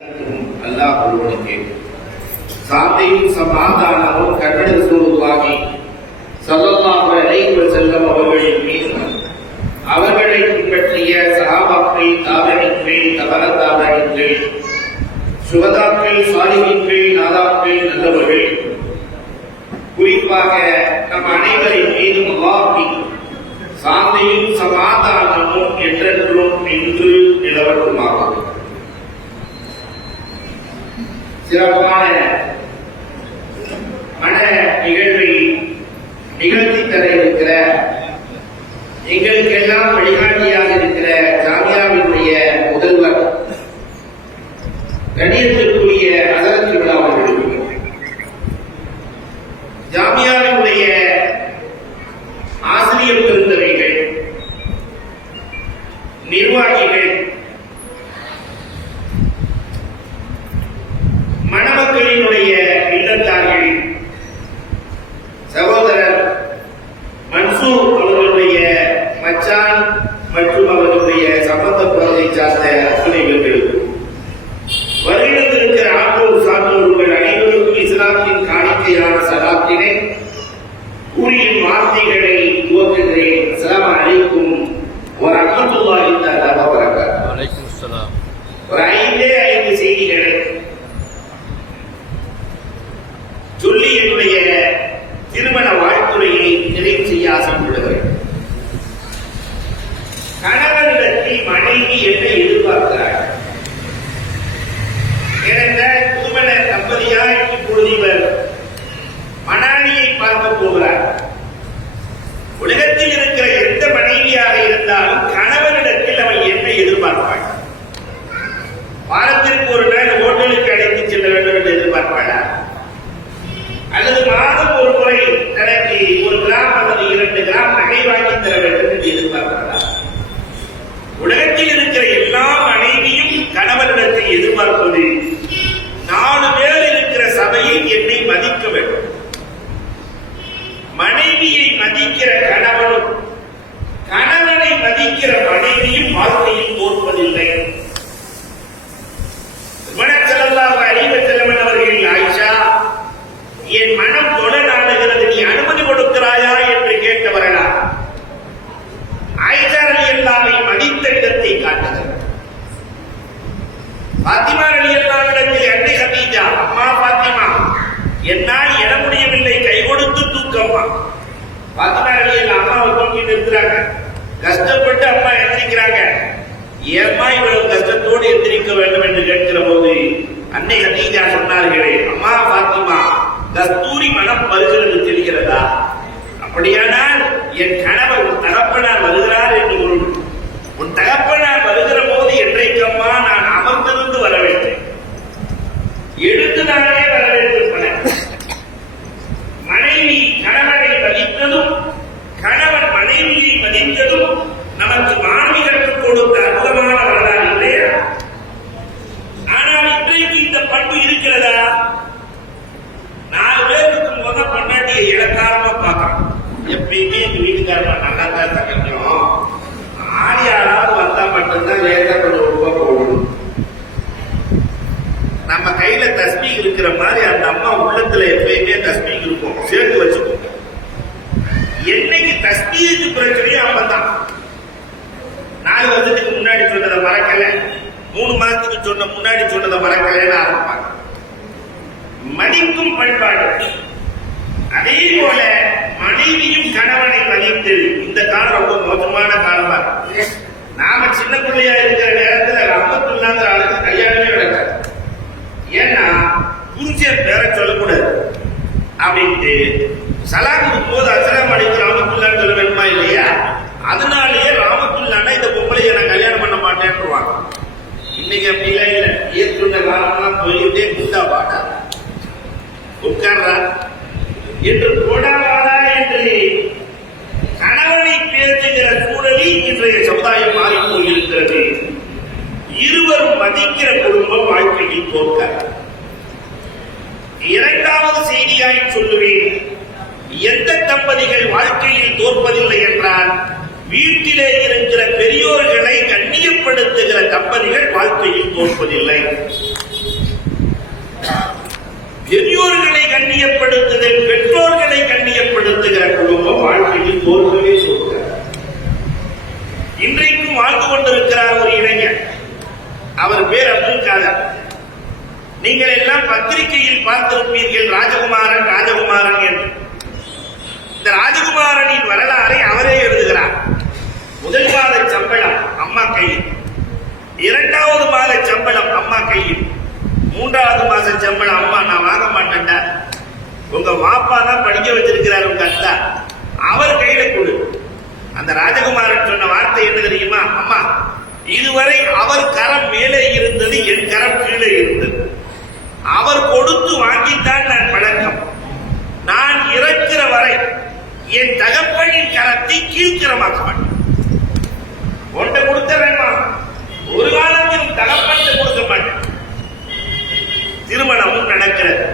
அல்லாஹ் ஒருவனுக்கு சாந்தியும் சமாதானமும் கட்டளை சூழ்வாகி ஸல்லல்லாஹு அலைஹி வஸல்லம் அவர்களின் மீதும் அவர்களை பின்பற்றிய சஹாபாக்கள், தாபிஈன்கள், தபஅ தாபிஈன்கள், சுஹதாக்கள், சாலிஹீன்கள், நாதாக்கள், நல்லவர்கள், குறிப்பாக நம் அனைவரின் மீதும் அல்லாஹ்வின் சாந்தியும் சமாதானமும் என்றென்றும் நின்று நிலவட்டுமாகும். சிறப்பான மன நிகழ்வை நிகழ்த்தி தர இருக்கிற எங்களுக்கெல்லாம் வழிகாட்டியாக இருக்கிற ஜாமியாவினுடைய முதல்வர் கண்ணியத்திற்குரிய ஹஸரத் இப்ராஹிம் அவர்களுக்கு, ஜாமியாவினுடைய ஆசிரியர் பெருந்தகைகள், நிர்வாகிகள், மணமக்களினுடைய இல்லத்தார்கள், சகோதரர் மன்சூர் அவர்களுடைய மச்சான் மற்றும் அவர்களுடைய சம்பந்தப்புறத்தை சார்ந்த அத்துணைகளுக்கு, வருடத்திருக்கிற ஆண்டோர் சான்றோர்கள் அனைவருக்கும் இஸ்லாத்தின் காணிக்கையான சலாத்தினை கூறியின் வார்த்தைகளை துவக்குகிறேன். அஸ்ஸலாமு அலைக்கும் வரஹ்மத்துல்லாஹி தஆலா வ பரகாத்துஹு. வலைக்கும் ஸலாம். ஒரு 5 செய்திகளை சொல்லி என்னுடைய திருமண வாழ்த்துறையை நிறைவு செய்ய ஆசைப்படுகிறேன். கணவனிடத்தில் மனைவி என்ன எதிர்பார்க்கிறார்? ஏனென்றால் புதுமண தம்பதியாய் இப்பொழுது இவர் மனைவியை பார்க்க போகிறார். உலகத்தில் இருக்கிற எந்த மனைவியாக இருந்தாலும் கணவனிடத்தில் அவள் என்ன எதிர்பார்ப்பாள்? வாரத்திற்கு ஒரு நாள் ஹோட்டலுக்கு அழைத்து செல்ல வேண்டும் என்று எதிர்பார்ப்பாளா? அல்லது மாதம் ஒரு முறை தனக்கு 1 கிராம் அல்லது 2 கிராம் நகை வாங்கி தர வேண்டும் என்று எதிர்பார்ப்பாளா? உலகத்தில் இருக்கிற எல்லா மனைவியும் கணவனிடத்தை எதிர்பார்ப்பது 4 பேர் இருக்கிற சபையில் என்னை மதிக்க வேண்டும். மனைவியை மதிக்கிற கணவனும் கணவனை மதிக்கிற மனைவியும் வாழ்க்கையில் தோற்பதில்லை. ஸல்லல்லாஹு அலைஹி வஸல்லம் அவர்கள், ஆயிஷா, என் மனம் தொட நாடுகிறது, நீ அனுமதி கொடுக்கிறாயா என்று கேட்டவர்களா? ஆயிஷா ரலியல்லாஹு அன்ஹா மதித்த இடத்தை காட்டுகிறார். பாத்திமா ரலியல்லாஹு அன்ஹா அன்னை கதீஜா, அம்மா பாத்திமா, என்னால் எழ முடியவில்லை, கை கொடுத்து தூக்கம்மா. பாத்திமா ரலியல்லாஹு அம்மாவை தூக்கி நிறுத்துறாங்க. கஷ்டப்பட்டு அம்மா எந்திரிக்கிறாங்க. ஏம்மா இவ்வளவு கஷ்டத்தோடு எந்திரிக்க வேண்டும் என்று கேட்கிற போது அன்னை கதீஜா சொன்னார்களே, அம்மா பாத்திமா, கஸ்தூரி மனம் வருகிறது தெரிகிறதா? அப்படியானால் என் கணவர் உன் தகப்பனார் வருகிறார் என்று பொருள். உன் தகப்பனார் வருகிற போது என்றைக்கம்மா நான் அமர்ந்திருந்து வர வேண்டும், எழுந்துதானே வர வேண்டும். மனைவி கணவனை மதித்ததும் கணவன் மனைவியை மதித்ததும் நமக்கு மாண்பிகற்றுக் கொடுத்த அற்புதமான வரலாறு இல்லையா? ஆனால் இன்றைக்கு இந்த பண்பு இருக்கிறதா? 4 பேருக்கு முத பொண்டாட்டியை இலக்காரமா பார்க்கணும். எப்பயுமே எங்க வீட்டுக்காரமா நல்லா தான் சகஜம், ஆடியாளாவது வந்தா மட்டும்தான் லேசா கொஞ்சம் ரூபா போடணும். நம்ம கையில தஸ்பீக் இருக்கிற மாதிரி அந்த அம்மா உள்ளத்துல எப்பயுமே தஸ்பீக் இருக்கும், சேர்த்து வச்சுக்கோங்க. என்னைக்கு தஸ்பீக்கு பிரச்சனையோ அப்பதான். 4 வருஷத்துக்கு முன்னாடி சொன்னதை மறக்கல, 3 மாசத்துக்கு சொன்ன முன்னாடி சொன்னதை மறக்கலன்னு ஆரம்பிப்பாங்க. மதிக்கும் பண்பாடு. அதே போல மனைவியும் கணவனை மதித்து, இந்த காலம் ரொம்ப மோசமான காலமா இருக்கு. நாம சின்ன பிள்ளையா இருக்கிற நேரத்துல ரஹ்மத்துல்லாஹ்ங்கிற ஆளுக்கு கல்யாணமே நடக்காது. ஏன்னா புருஷன் பேர சொல்லக்கூடாது அப்படின்ட்டு சலாம் போது அஸ்ஸலாமு அலைக்கும் ரஹ்மத்துல்லாஹ்னு சொல்ல வேணுமா இல்லையா? அதனாலேயே ரஹ்மத்துல்லாஹ்னா இந்த பொம்பளையை நான் கல்யாணம் பண்ண மாட்டேன்னுவாங்க. இன்னைக்கு அப்படிலாம் இல்லை. ஏற்றுள்ள காலம்லாம் போயிட்டே குண்டா பாட்டா உட்கார்றா என்று போடாவாடா என்று கணவனை பேசுகிற சூழலில் இன்றைய சமுதாயம் மாறி போயிருக்கிறது. இருவரும் மதிக்கிற குடும்பம் வாழ்க்கையில் தோற்காது. 2வது செய்தியாய் சொல்லுவேன், எந்த தம்பதிகள் வாழ்க்கையில் தோற்பதில்லை என்றால் வீட்டிலே இருக்கிற பெரியோர்களை கண்ணியப்படுத்துகிற தம்பதிகள் வாழ்க்கையில் தோற்பதில்லை. தோல்கவே சொல்கிறார். இன்றைக்கும் வாழ்ந்து கொண்டிருக்கிறார் ஒரு இளைஞர். அவர் பேர் அப்துல் காதர். நீங்கள் எல்லாம் பத்திரிகையில் பார்த்திருப்பீர்கள் ராஜகுமாரன் ராஜகுமாரன் என்று. இந்த ராஜகுமாரனின் வரலாறை அவரே எழுதுகிறார். முதல் மாத சம்பளம் அம்மா கையில், இரண்டாவது மாத சம்பளம் அம்மா கையில், மூன்றாவது மாத சம்பளம் அம்மா நான் வாங்க மாட்டேன்டா, உங்க வாப்பா தான் படிக்க வச்சிருக்கிறார் உங்க அத்தா, அவர் கையில கொடு. அந்த ராஜகுமாரன் சொன்ன வார்த்தை என்ன தெரியுமா? அம்மா, இதுவரை அவர் கரம் மேலே இருந்தது, என் கரம் கீழே இருந்தது. அவர் கொடுத்து வாங்கித்தான் நான் பழக்கம். நான் இறக்கிற வரை என் தகப்பனின் கரத்தை கீழ்க்கிறமாக்க மாட்டேன். ஒன்றை கொடுத்த வேண்டாம், ஒரு காலத்திலும் தகப்பன் கொடுக்க மாட்டேன். திருமணமும் நடக்கிறது.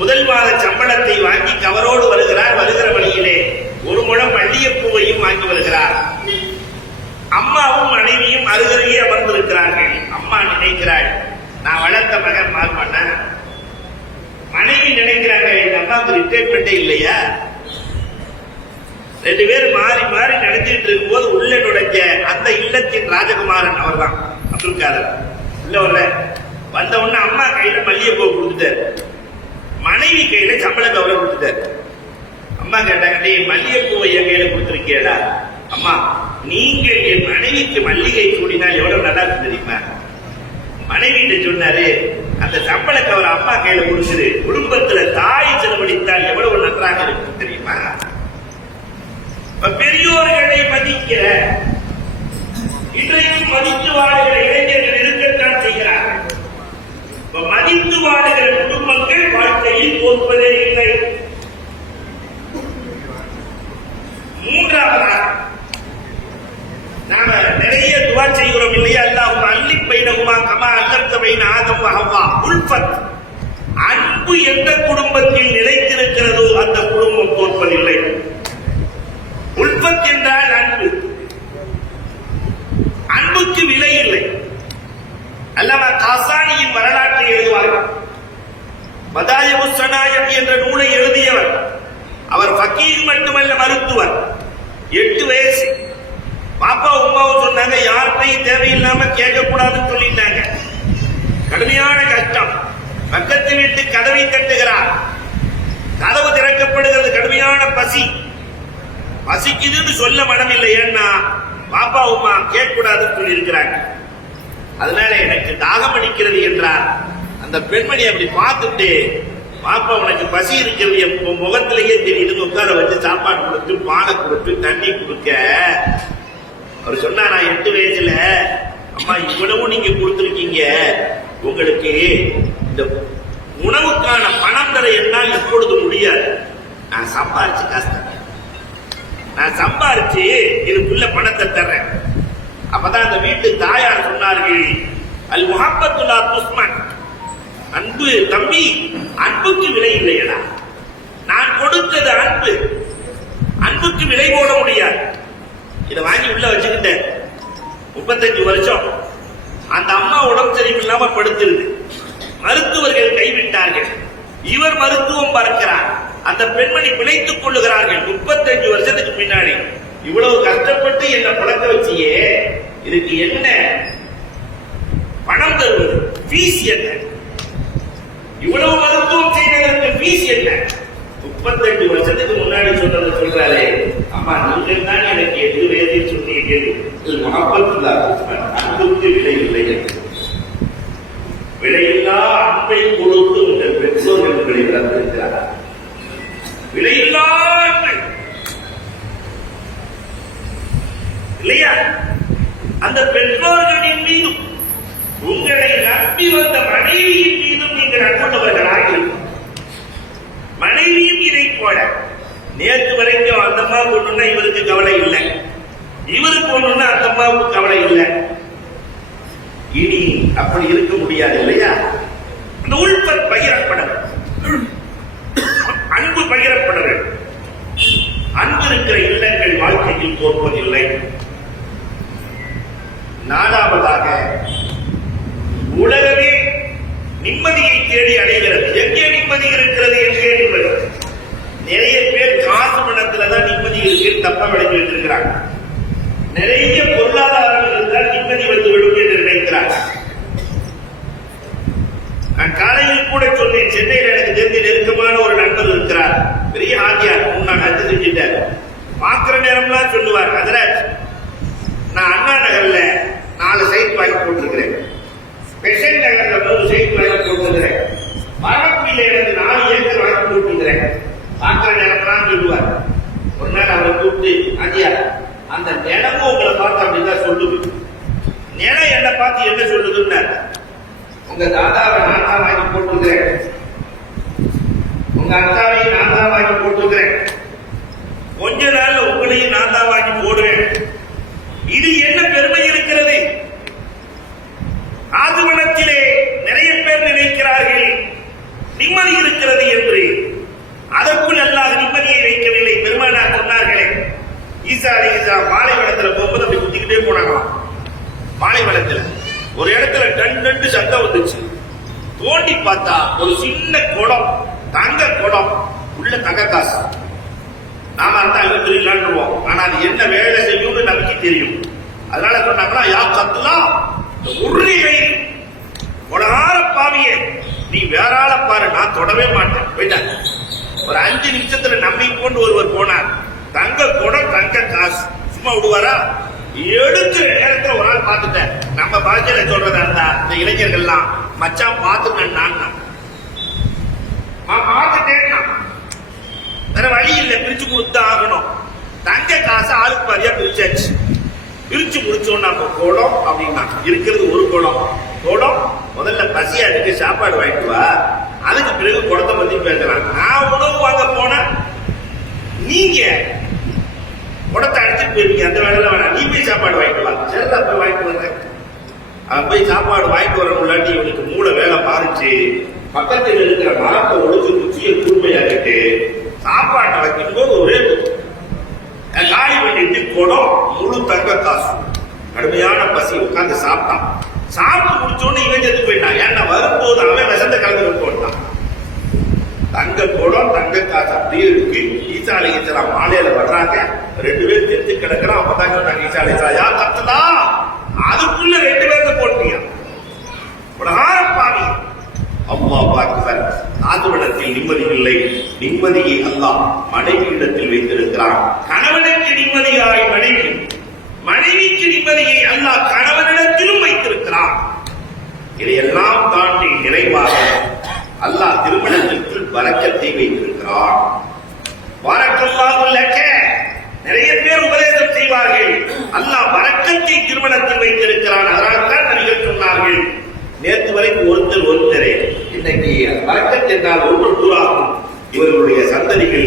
முதல் மாத சம்பளத்தை வாங்கி கவரோடு வருகிறார். வருகிற வழியிலே ஒரு முழம் மல்லிகைப்பூவையும் வாங்கி வருகிறார். அம்மாவும் மனைவியும் அருகருகே அமர்ந்திருக்கிறார்கள். அம்மா நினைக்கிறாள், நான் வளர்த்த மகன் மாறுபண்ண. மனைவி நினைக்கிறாங்க, எங்க அம்மாவுக்கு ரிட்டையர்மெண்டே இல்லையா? ரெண்டு பேரும் மாறி மாறி நடத்திட்டு இருக்கும் போது உள்ள நுழைஞ்ச அந்த இல்லத்தின் ராஜகுமாரன் அவர் தான் அப்துல் காதர். உள்ள வந்த உடனே அம்மா கையில மல்லிகைப்பூ கொடுத்துட்டாரு, மனைவி கையில சம்பள கவலை கொடுத்துட்டாரு. அம்மா கேட்டாங்க, நீ மல்லிகைப்பூவை என் கையில கொடுத்துருக்கேடா? அம்மா, நீங்கள் என் மனைவிக்கு மல்லிகை சூடினால் எவ்வளவு நல்லா இருக்கு தெரியுமா? மனைவி சொன்னாரு, அந்த சம்பள கவர் அம்மா கையில கொடுத்துரு, குடும்பத்துல தாய் செலவழித்தால் எவ்வளவு நன்றாக இருக்கும் தெரியுமா? பெரியோர்களை மதிக்கிற, இன்றைக்கு மதித்து வாழுகிற இளைஞர்கள் இருக்கத்தான் செய்கிறார்கள். மதித்து வாழுகிற குடும்பங்கள் வாழ்க்கையில் தோற்பதே இல்லை. மூன்றாவதாக நாம நிறைய துவா செய்கிறோம் இல்லையா? அல்லாஹும்ம அல்லிஃப் பைனஹுமா கமா அல்லஃப்த பைன ஆதம் வ ஹவ்வா. உல்ஃபத், அன்பு எந்த குடும்பத்தில் நிலைத்திருக்கிறதோ அந்த குடும்பம் தோற்பதில்லை. உல்ஃபத் என்றால் அன்பு. அன்புக்கு விலை இல்லை. அல்லாமா காசானியின் வரலாற்றை எழுதுவார்கள். பதாயபு ஸனாயம் என்ற நூலை எழுதியவர். அவர் ஃபகீஹ் மட்டுமல்ல, மருத்துவர். 8 வயசு. பாப்பா உமாவும் சொன்னாங்க, யார்கிட்டையும் தேவையில்லாம கேட்கக்கூடாதுன்னு சொல்லிட்டாங்க. கடுமையான கஷ்டம். பக்கத்து வீட்டு கதவை தட்டுகிறார். கதவு திறக்கப்படுகிறது. கடுமையான பசி. பசிக்குதுன்னு சொல்ல மனம் இல்லை. ஏன்னா பாப்பா உமா கேட்கக்கூடாதுன்னு சொல்லி இருக்கிறாங்க. அதனால எனக்கு தாகம் அடிக்கிறது என்றார். அந்த பெண்மணி அப்படி பார்த்துட்டு, பாப்பா உனக்கு பசி இருக்கிறது என் முகத்திலேயே தெரியுதுன்னு உட்கார வச்சு சாப்பாடு கொடுத்து பானை கொடுத்து தண்ணி கொடுக்க அவர் சொன்னா, நான் 8 வயசுல அம்மா இவ்வளவு நீங்க கொடுத்துருக்கீங்க, உங்களுக்கு இந்த உணவுக்கான பணம் தர என்னால் இப்பொழுது முடியாது. நான் சம்பாரிச்சு கஷ்டம், நான் சம்பாரிச்சு இதுக்குள்ள பணத்தை தர்றேன். அப்பதான் அந்த வீட்டு தாயார் சொன்னார்கள், அல் முஹப்பத்துல்லா துஸ்மன், அன்பு தம்பி, அன்புக்கு விலை இல்லையடா. நான் கொடுத்தது அன்பு, அன்புக்கு விலை போட முடியாது. இதை வாங்கி உள்ள வச்சுக்கிட்டேன். 35 வருஷம் அந்த அம்மா உடம்பு சரியில்லாம படுத்திருக்கு. மருத்துவர்கள் கைவிட்டார்கள். இவர் மருத்துவம் பார்க்கிறார். அந்த பெண்மணி பிழைத்துக் கொள்ளுகிறார்கள். 35 வருஷத்துக்கு பின்னாடி இவ்வளவு கஷ்டப்பட்டு என்ன பழக்க வச்சியே, இதுக்கு என்ன பணம் தருவது? ஃபீஸ் என்ன? இவ்வளவு மருத்துவம் செய்வதற்கு ஃபீஸ் என்ன? 35 வருஷத்துக்கு முன்னாடி சொன்னதை சொல்றாரு. அம்மா, நீங்கள் தான் எனக்கு 8 வயதில் சொன்னீர்கள், அன்புக்கு விலை இல்லை. விலையில்லா அன்பை கொடுத்து உங்கள் பெற்றோர்கள் உங்களை வளர்த்திருக்கிறார். விலையில்லா அன்பை இல்லையா? அந்த பெற்றோர்களின் மீதும் உங்களை நம்பி வந்த மனைவியின் மீதும் நீங்கள் அன்புள்ளவர்களாக இருக்கும். மனைவியும் இதை போல. நேற்று வரைக்கும் அந்த அம்மாவுக்கு ஒண்ணுன்னா இவருக்கு கவலை இல்லை, இவருக்கு ஒண்ணுன்னா அந்த அம்மாவுக்கு கவலை இல்லை. இனி அப்படி இருக்க முடியாது இல்லையா? அந்த உள்பத் பகிரப்பட, அன்பு பகிரப்பட வேண்டும். அன்பு இருக்கிற இல்லங்கள் வாழ்க்கையில் தோற்பதில்லை. 4வதாக, உலகமே நிம்மதியை தேடி அடைகிறது. எங்கே நிம்மதி இருக்கிறது? எங்கே நிம்மதி? நிறைய பேர் காசு பணத்துலதான் நிம்மதி நிம்மதி இருக்கு தப்பா விளக்கி வச்சிருக்கிறாங்க. நிறைய பொருளாதாரம் இருந்தால் நிம்மதி வந்துவிடும் என்று நினைக்கிறார். நான் காலையில் கூட சொன்னேன், சென்னையில் எனக்கு தெரிஞ்ச நெருக்கமான ஒரு நண்பர் இருக்கிறார், பெரிய ஆதியார், நான் ஹஜ் செஞ்சுட்டார். பார்க்கிற நேரம்லாம் சொல்லுவார், அதுல நான் அண்ணா நகர்ல 4 சைட் வாங்கி போட்டிருக்கிறேன், பெசன்ட் நகர்ல 3 சைட் வாங்கி போட்டிருக்கிறேன், மரக்குடியில எனக்கு 4 ஏக்கர் வாங்கி போட்டிருக்கிறேன். பார்க்கிற நேரம்லாம் சொல்லுவார். ஒரு நாள் அவரை கூப்பிட்டு, ஆதியா அந்த நிலமும் உங்களை பார்த்து அப்படிதான் சொல்லுது, நிலம் என்னை பார்த்து என்ன சொல்லுதுன்னு, உங்க தாத்தாவை நான் தான் வாங்கி போட்டுக்கிறேன், உங்க அத்தாவையும் நான் தான் வாங்கி போட்டுக்கிறேன், கொஞ்ச நாள்ல உங்களையும் நான் தான் வாங்கி போடுவேன். இது என்ன பெருமை இருக்கிறது? ஆதுமனத்திலே நிறைய பேர் நினைக்கிறார்கள் நிம்மதி இருக்கிறது என்று. அதற்குள் அல்லாத நிம்மதியை வைக்கவில்லை. பெருமானார் சொன்னார்களே, ஈசா அலைஹிஸ்ஸலாம் பாலைவனத்துல போகும்போது அப்படி குத்திக்கிட்டே போனாங்களாம். பாலைவனத்துல ஒரு இடத்துல டண்டு சத்தம் வந்துச்சு. தோண்டி பார்த்தா ஒரு சின்ன குடம், தங்க குடம், உள்ள தங்க காசு. நாம அந்த அழுத்திருக்கலான்னுவோம், ஆனா அது என்ன வேலை செய்யும்னு நமக்கு தெரியும். அதனால சொன்னாங்களா, யா கத்துலாம் உருளை உலகார பாவிய, நீ வேற ஆள பாரு, நான் தொடவே மாட்டேன் போயிட்டாங்க. ஒரு 5 நிமிஷத்துல நம்பி கொண்டு ஒருவர் போனார். தங்க குடம், தங்க காசு, சும்மா விடுவாரா? எடுக்கிற நேரத்துல ஒரு ஆள் பார்த்துட்டேன். நம்ம பாஜக சொல்றதா இருந்தா இந்த இளைஞர்கள்லாம் மச்சான் பார்த்துட்டேன், நான் பார்த்துட்டேன், வேற வழி இல்லை, பிரிச்சு கொடுத்து ஆகணும். தங்க காசு ஆளுக்கு பாதியா பிரிச்சாச்சு. பிரிச்சு முடிச்சோம்னா குடம் அப்படின்னா இருக்கிறது ஒரு குடம். குடம் முதல்ல பசியா இருக்கு, சாப்பாடு வாங்கிட்டு வா, அதுக்கு பிறகு குடத்தை பத்தி பேசலாம். நான் உணவு வாங்க போன நீங்க குடத்தை அடிச்சுட்டு போயிருக்கீங்க, அந்த வேலையில வேணாம், நீ போய் சாப்பாடு வாங்கிட்டு வா. சரிதான், போய் வாங்கிட்டு வர்றேன். அவன் போய் சாப்பாடு வாங்கிட்டு வர முன்னாடி இவனுக்கு மூளை வேலை பாதிச்சு பக்கத்தில் இருக்கிற மரத்தை ஒழிச்சு குச்சியை கூர்மையாக்கிட்டு சாப்பாட்டை வைக்கும் போது ஒரே காலி பண்ணிட்டு குடம் முழு தங்க காசு, கடுமையான பசி, உட்கார்ந்து சாப்பிட்டான். சாப்பிட்டு முடிச்சோன்னு இவன் செத்து போயிட்டான். ஏன்னா வரும்போது அவன் விசந்த கலந்து போட்டான். தங்க குடம், தங்க காசு அப்படியே இருக்கு. ஈசா அலைஹிஸ்ஸலாம் மாலையில வர்றாங்க, 2 பேர் செத்து கிடக்குறான். அப்பதான் சொன்னாங்க, ஈசா அலைஹிஸ்ஸலாம், யா கத்துலா, அதுக்குள்ள 2 பேருக்கு போட்டியா உலகார பாவி. அல்லாஹ் அக்பர். ஆதுமனத்தில் நிம்மதி இல்லை. நிம்மதியை அல்லாஹ் மனைவியிடத்தில் வைத்திருக்கிறான். கணவனுக்கு நிம்மதியாய் மனைவி, மனைவிக்கு நிம்மதியை அல்லாஹ் கணவனிடத்திலும் வைத்திருக்கிறான். இதையெல்லாம் தாண்டி நிறைவாக அல்லாஹ் திருமணத்திற்கு பரக்கத்தை வைத்திருக்கிறான். பரக்கல்லாஹு லக்க. நிறைய பேர் உபதேசம் செய்வார்கள், அல்லாஹ் பரக்கத்தை திருமணத்தில் வைத்திருக்கிறான். அதனால்தான் நபிகள் சொன்னார்கள், நேற்று வரைக்கும் ஒருத்தரே, இன்னைக்கு பரக்கத் என்றால் ஒன்றுக்கூறாகும். இவர்களுடைய சந்ததிகள்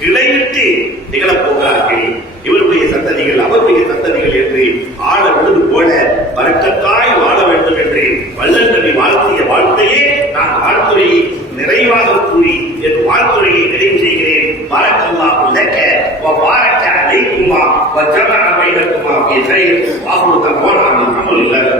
கிளைவிட்டு நிகழப் போகிறார்கள். இவருடைய சந்ததிகள் அவருடைய சந்ததிகள் என்று ஆழ விழுது போல பரக்கத்தாய் வாழ வேண்டும் என்று வள்ளல் நபி வாழ்த்திய வாழ்க்கையே நான் வாழ்த்துறையை நிறைவாக கூறி என் வாழ்த்துறையை நிறைவு செய்கிறேன். பரக்கல்லாஹு லக்க வ பாரக அலைக்குமா வ ஜமஅ பைனக்குமா ஃபீ கைர். ஆஹிரு தஅவானா அல்ஹம்துலில்லாஹ்.